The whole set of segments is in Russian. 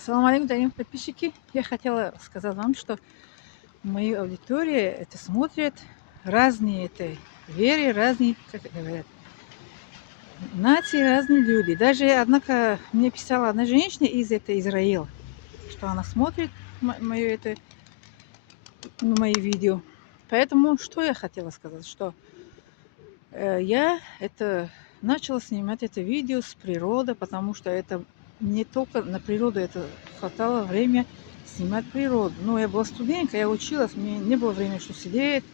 Салам алейкум, дорогие подписчики. Я хотела сказать вам, что мою аудиторию это смотрят разные это веры, разные, как это говорят, нации, разные люди. Даже, однако, мне писала одна женщина из Израиля, что она смотрит мое это, мои видео. Поэтому, что я хотела сказать, что я это начала снимать это видео с природы, потому что это не только на природу это хватало время снимать природу. Но я была студенткой, я училась, мне не было времени, что сидеть,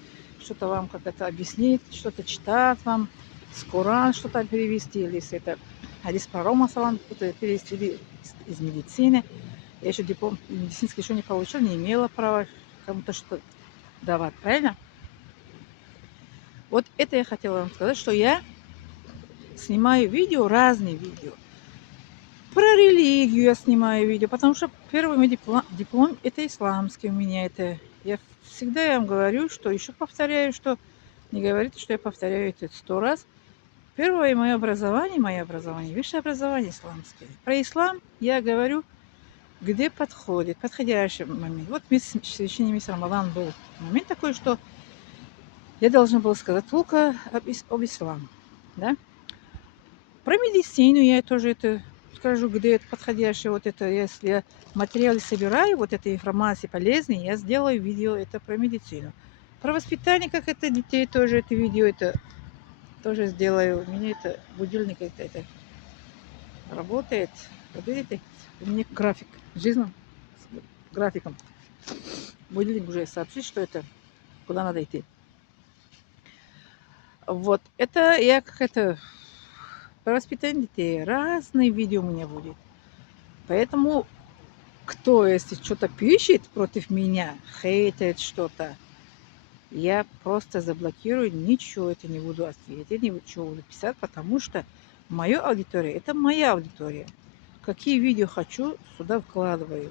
что-то вам как это объяснить, что-то читать вам, с Коран что-то перевести, или если это Хадис пророка салам перевести или из медицины. Я еще диплом медицинский еще не получила, не имела права кому-то что-то давать, правильно? Вот это я хотела вам сказать, что я снимаю видео, разные видео. Про религию я снимаю видео, потому что первый мой диплом это исламский у меня. Это я всегда вам говорю, что еще повторяю, что не говорите, что я повторяю это 100 раз. Первое мое образование, высшее образование исламское. Про ислам я говорю, где подходит, подходящий момент. Вот в священный месяц Рамадан был момент такой, что я должна была сказать только об исламе. Да? Про медицину я тоже это скажу, где это подходящее. Вот это, если я материалы собираю, вот этой информации полезной, я сделаю видео это про медицину. Про воспитание, как это детей, тоже это видео, это тоже сделаю. У меня это будильник, это работает. Вот видите, у меня график жизни с графиком. Будильник уже сообщит, что это, куда надо идти. Вот, это я как это, про воспитание детей. Разные видео у меня будет. Поэтому кто, если что-то пишет против меня, хейтит что-то, я просто заблокирую, ничего это не буду ответить, ничего буду писать, потому что моя аудитория, это моя аудитория. Какие видео хочу, сюда вкладываю.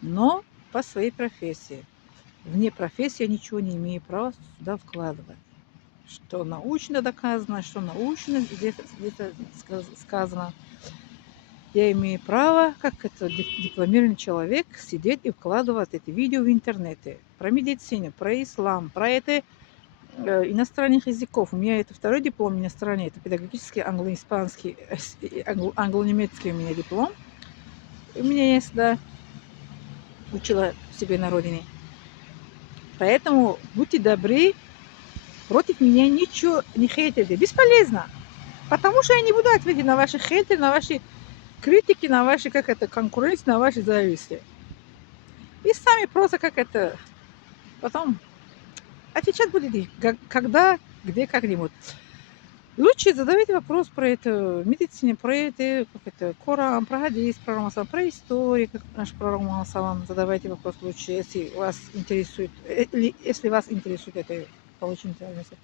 Но по своей профессии. Вне профессии я ничего не имею права сюда вкладывать. Что научно доказано, что научно где-то сказано. Я имею право, как это дипломированный человек, сидеть и вкладывать это видео в интернете. Про медицину, про ислам, про это иностранных языков. У меня это второй диплом иностранный, это педагогический англо-испанский, англо-немецкий у меня диплом. У меня есть, да, учила себе на родине. Поэтому будьте добры, против меня ничего не хейтите. Бесполезно. Потому что я не буду ответить на ваши хейты, на ваши критики, на ваши, как это, конкуренции, на ваши зависти. И сами просто как это потом отвечать будете, когда, где, как-нибудь. Лучше задавайте вопрос про это медицине, про это, как это, Коран, про хадис, про Рамасан, про историю, как наш пророк Мухаммад. Задавайте вопрос лучше, если вас интересует, если вас интересует это, получить информацию.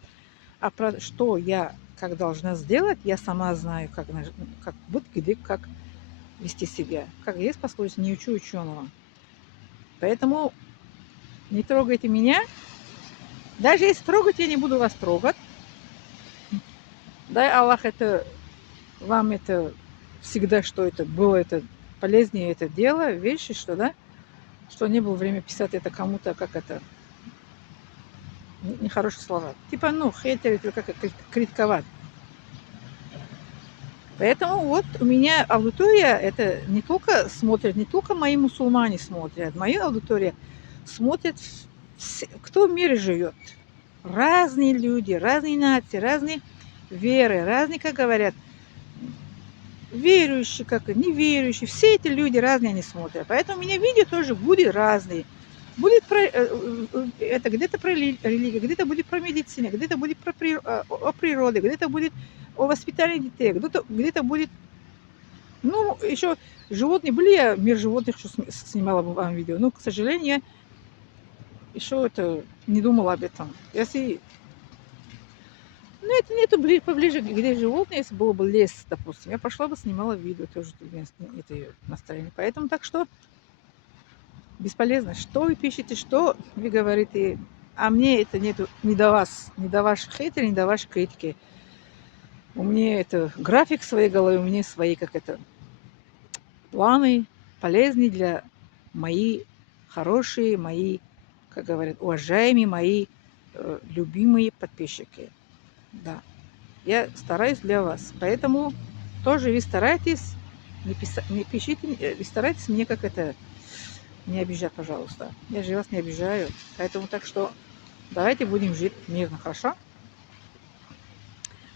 А про что я как должна сделать, я сама знаю, как быть, где, как вести себя. Как есть пословица, не учу ученого. Поэтому не трогайте меня. Даже если трогать, я не буду вас трогать. Дай Аллах это вам это всегда, что это было, это полезнее это дело, вещи, что, да, что не было время писать это кому-то, как это, нехорошие слова. Типа, ну, хейтерить, как это, критиковать. Поэтому вот у меня аудитория, это не только смотрят, не только мои мусульмане смотрят, моя аудитория смотрит, кто в мире живет. Разные люди, разные нации, разные веры, разные, как говорят, верующие, как и неверующие. Все эти люди разные, они смотрят. Поэтому у меня видео тоже будет разные. Будет про, это где-то про религию, где-то будет про медицину, где-то будет про о природе, где-то будет о воспитании детей, где-то будет, ну, еще животные были, я мир животных что снимала бы вам видео, но, к сожалению, я еще это не думала об этом. Если ну, это нету поближе, где животные, если было бы лес, допустим, я пошла бы, снимала видео, тоже это настроение. Поэтому так что бесполезно, что вы пишете, что вы говорите, а мне это нету не до вас, не до ваших хейтеров, не до вашей критики. У меня это график в своей голове, у меня свои, как это, планы, полезны для мои хорошие, мои, как говорят, уважаемые, мои любимые подписчики. Да. Я стараюсь для вас. Поэтому тоже вы старайтесь, не пишите, вы старайтесь мне как это не обижать, пожалуйста. Я же вас не обижаю. Поэтому так что давайте будем жить мирно, хорошо?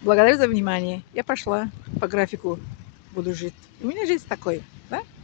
Благодарю за внимание. Я пошла по графику, буду жить. У меня жизнь такой, да?